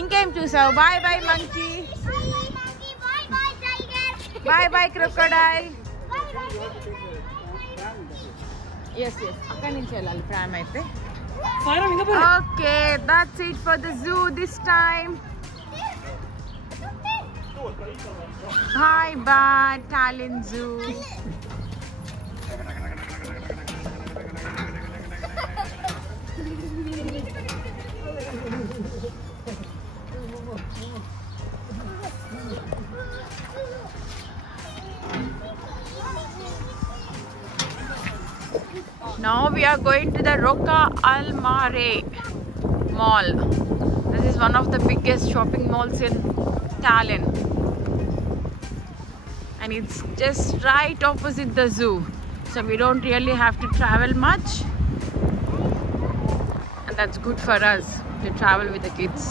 ఇంకేం చూసావు? Bye bye monkey, bye bye crocodile. Yes yes, అక్కడి నుంచి వెళ్ళాలి ప్రామ్ అయితే. Okay, that's it for the zoo this time. Bye bye Tallinn zoo. Now we are going to the Rocca al Mare mall. This is one of the biggest shopping malls in Tallinn. And it's just right opposite the zoo. So we don't really have to travel much. And that's good for us to travel with the kids.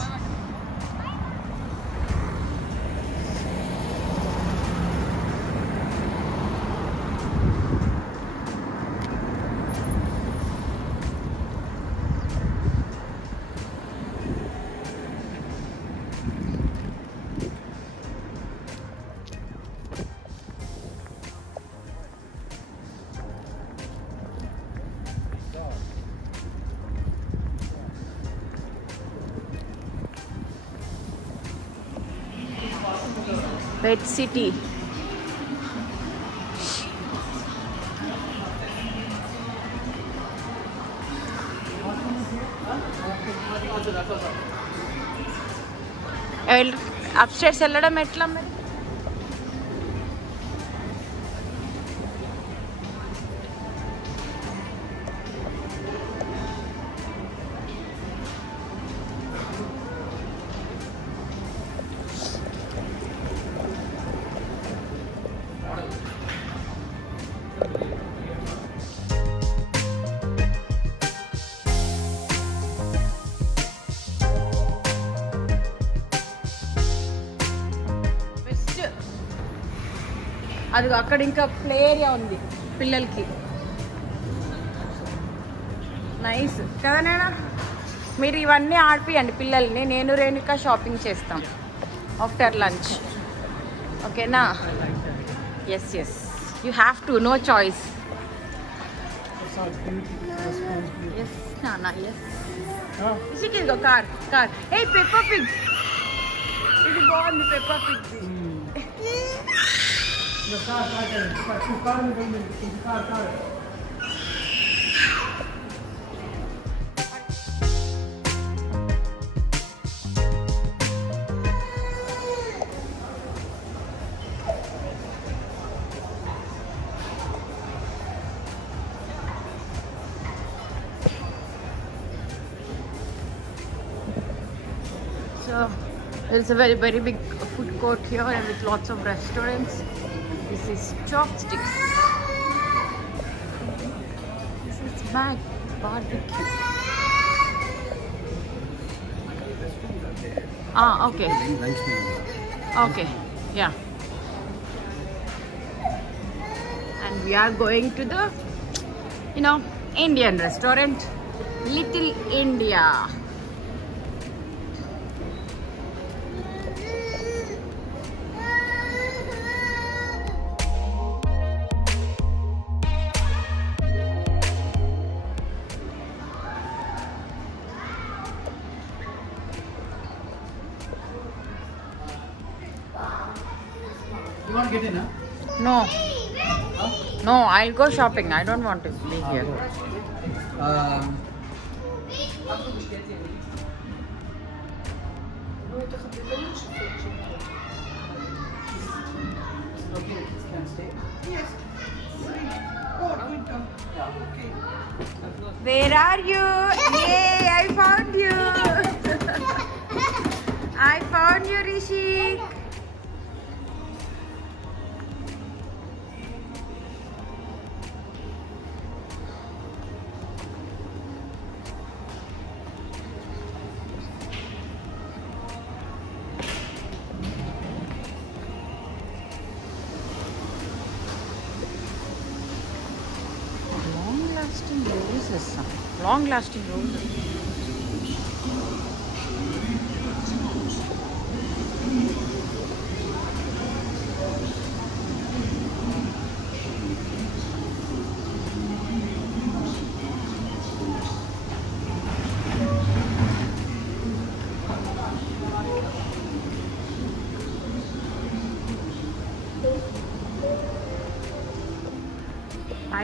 Pet City. Upstairs వెళ్ళడం ఎట్లా మరి? అది అక్కడ ఇంకా play area ఉంది పిల్లలకి. నైస్ కదా నేనా? మీరు ఇవన్నీ ఆడిపియండి పిల్లల్ని, నేను రేణుక షాపింగ్ చేస్తాం ఆఫ్టర్ లంచ్. ఓకేనా? Yes yes, you have to, no choice. Yes నానా, ఎస్. ఇదిగో car car. A Peppa Pig, ఇది బాగుంది Peppa Pig. So there's a very big food court here and with lots of restaurants. This is Chopsticks. This is Mag Barbecue. Okay. Okay, yeah. And we are going to the, Indian restaurant, Little India. You want to get in, huh? No. Huh? No, I'll go shopping. I don't want to be here. Where are you? Yay, I found you. I found you, Rishi. Long lasting roses.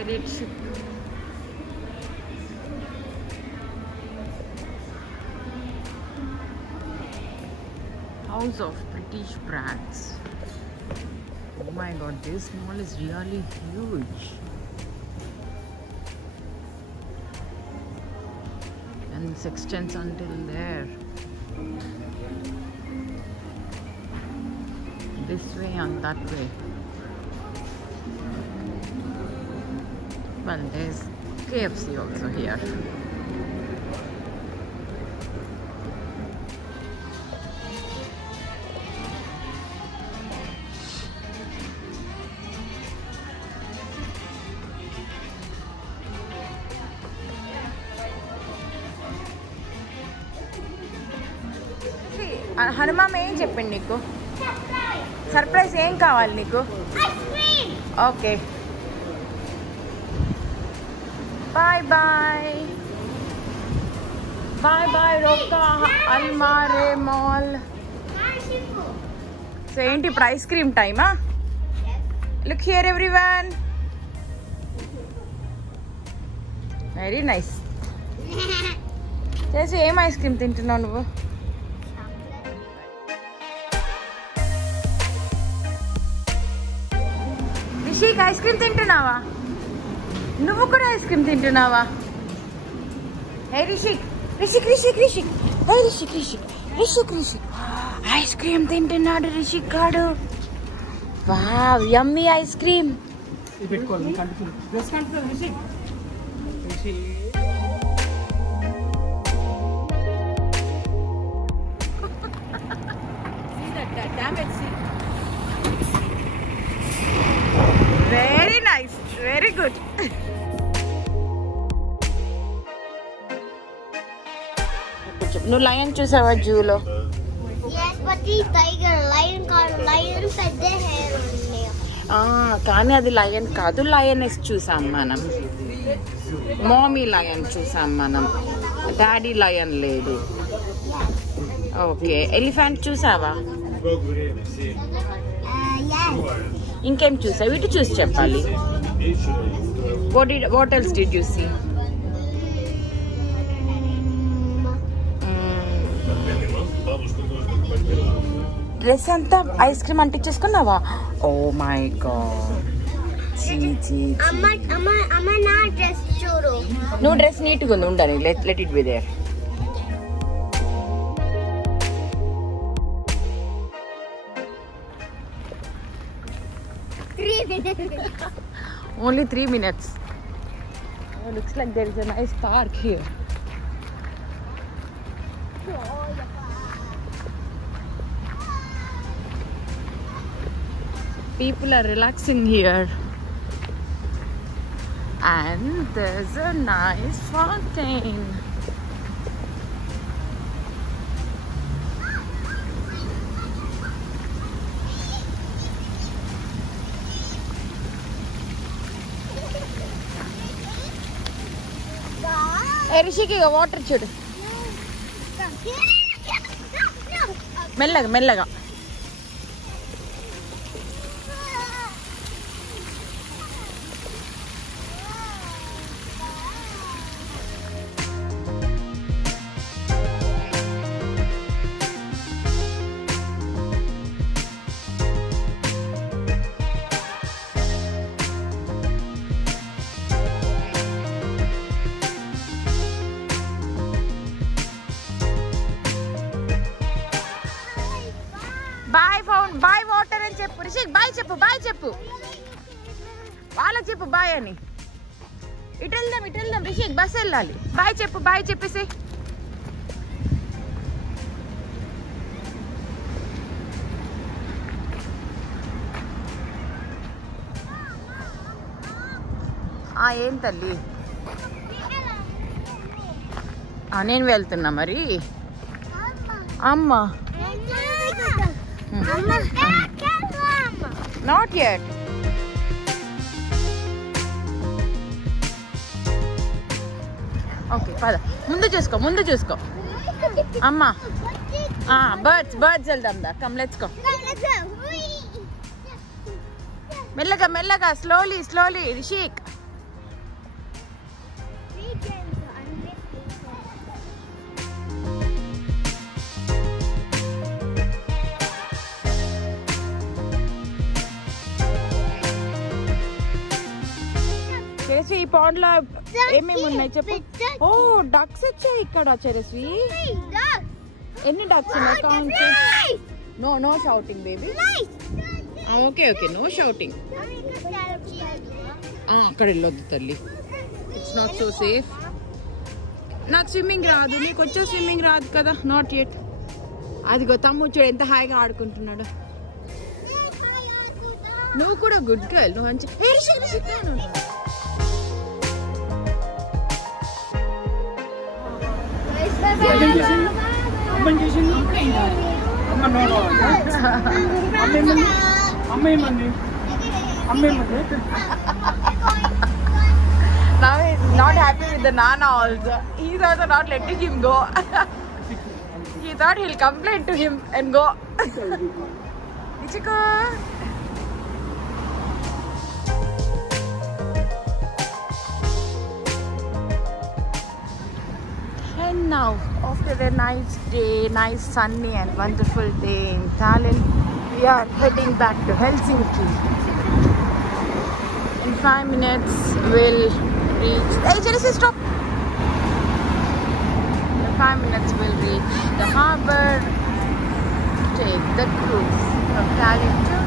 pirate ship. House of British brands. Oh my god, this mall is really huge. And it extends until there. This way and that way. Well, there's KFC also here. Hanuman ఏం చెప్పింది నీకు? Surprise ఏం కావాలి నీకు? Okay bye bye bye bye రోకా అల్మారే మాల్. So ఏంటి ఇప్పుడు ఐస్ క్రీమ్ టైమా? Look here everyone. Very nice. చేసి ఏం ఐస్ క్రీమ్ తింటున్నావు నువ్వు? రిషిక్ ఐస్ క్రీమ్ తింటున్నావా? నువ్వు కూడా ఐస్ క్రీమ్ తింటున్నావా? హే రిషిక్ రిషిక్ రిషిక్ రిషిక్ హే రిషిక్ రిషిక్ రిషిక్ రిషిక్ ఐస్ క్రీమ్ తింటున్నాడు రిషిక్ గాడు. వావ్ యమ్మీ ఐస్ క్రీమ్. పెట్టుకోవాలి continue dress continue Rishik. Very nice, very good. నువ్వు లయన్ చూసావా జూలో? కానీ అది లయన్ కాదు, లయనెస్ చూసాం మనం. మామీ లయన్ చూసాం మనం, డాడీ లయన్ లేదు. ఓకే ఎలిఫెంట్ చూసావా? ఇంకేం చూసావు? ఇటు చూసి చెప్పాలి. What else did you see? Dress అంతా ఐస్ క్రీమ్ అంటించేసుకున్నావా? Oh my god. నువ్వు డ్రెస్ నీట్గా ఉంది, ఉండని. Let it be there. Only 3 minutes. Oh, looks like there is a nice park here. People are relaxing here. And there's a nice fountain. రిషికి వాటర్ చూడు. మెల్లగా మెల్లగా. బాయ్ వాటర్ అని చెప్పు రిషిక్. బాయ్ చెప్పు, బాయ్ చెప్పు. వాళ్ళకి చెప్పు బాయ్ అని. ఇటు వెళ్దాం రిషిక్, బస్ వెళ్ళాలి. బాయ్ చెప్పు, బాయ్ చెప్పేసి. ఏం తల్లి, నేను వెళ్తున్నా మరి. అమ్మ నాట్ యెట్. ఓకే పద, ముందు చూసుకో. అమ్మా బర్డ్స్ వెళ్దాం దా. Come let's go. మెల్లగా స్లోలీ రిషిక్. పాండ్ లో ఏమేమి ఉన్నాయి చెప్పు. ఓ డక్స్ వచ్చాయి ఇక్కడ చెరస్వి. ఎన్ని డక్స్ ఉన్నాయి count? No shouting baby. Okay no shouting. అక్కడ వెళ్ళొద్దు తల్లి, ఇట్స్ నాట్ సో సేఫ్. నాకు స్విమ్మింగ్ రాదు, నీకు వచ్చే స్విమ్మింగ్ రాదు కదా. Not at. అదిగో తమ్ముడు చూడు ఎంత హాయిగా ఆడుకుంటున్నాడు. నువ్వు కూడా గుడ్ గర్ల్. నువ్వు మంచి Now he's not happy with the Nana also. He's also not letting him go. He thought he'll complain to him and go. Ichiko. And now, after a nice day, nice sunny and wonderful day in Tallinn, we are heading back to Helsinki. In 5 minutes, we'll reach. Hey, Chelsea, stop! In 5 minutes, we'll reach the harbour. Take the cruise from Tallinn to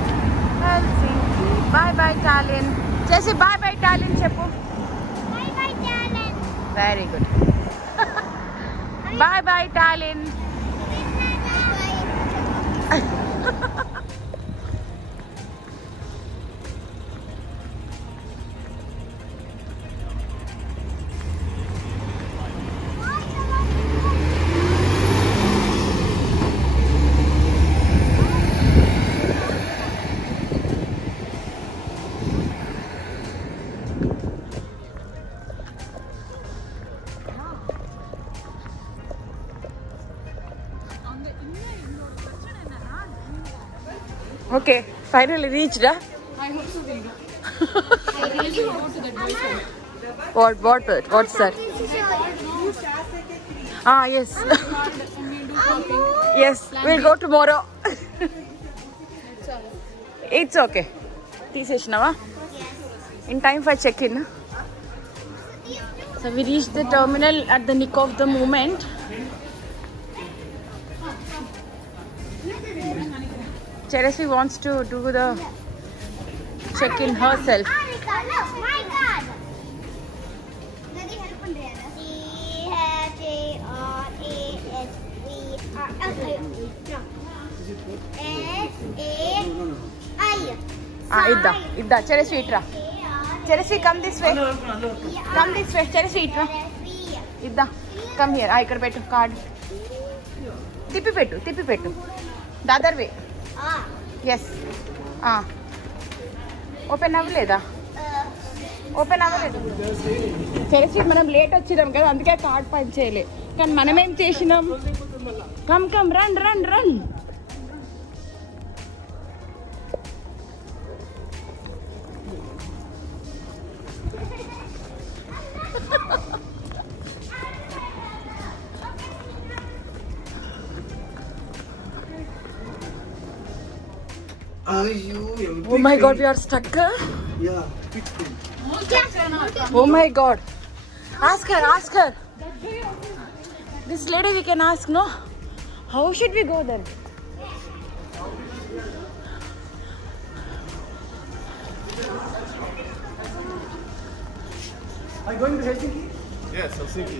Helsinki. Bye bye, Tallinn. Chelsea, bye bye, Tallinn, Cheppu. Bye bye, Tallinn. Very good. Bye bye, Tallinn. Okay, finally reached, huh? I hope so we'll go. I really go to that boyfriend. What's that? Yes. Yes, we'll go tomorrow. It's okay. Teeseshnava? In time for check-in. So we reached the terminal at the nick of the moment. Chelsea wants to do the check-in herself. My God. Idda. Chelsea, itra. Chelsea, come this way. Come this way. Chelsea, itra. Idda. Come here. Ikkada pettu card. Tippi pettu. The other way. Yes. Open అవ్వలేదా? ఓపెన్ అవ్వలేదు. తెలిసి మనం లేట్ వచ్చినాం కదా, అందుకే కార్డ్ పని చేయలే. కానీ మనం ఏం చేసినాం? Come run. Oh my God, we are stuck. Yeah. Oh my God. Ask her. This lady we can ask, no? How should we go then? Are you going to Helsinki? Yes, Helsinki.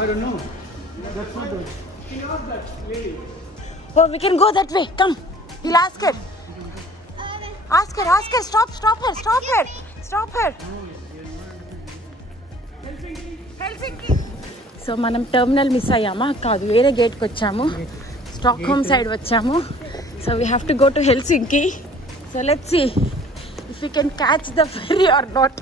I don't know. That's not good. She knows that lady. Oh, we can go that way. Come. We'll ask her. Ask her. Stop her. Helsinki. So మనం terminal miss అయ్యామా? కాదు, వేరే గేట్కి వచ్చాము. Stockholm side వచ్చాము. So we have to go to Helsinki. So let's see if we can catch the ferry or not.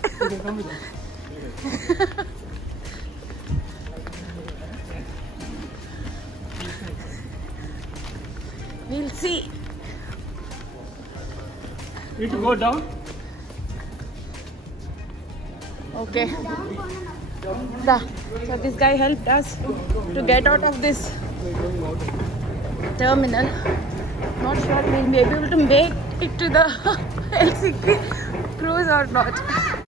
We'll see. Need to go down? Okay. So this guy helped us to get out of this terminal. Not sure we'll be able to make it to the Helsinki cruise or not.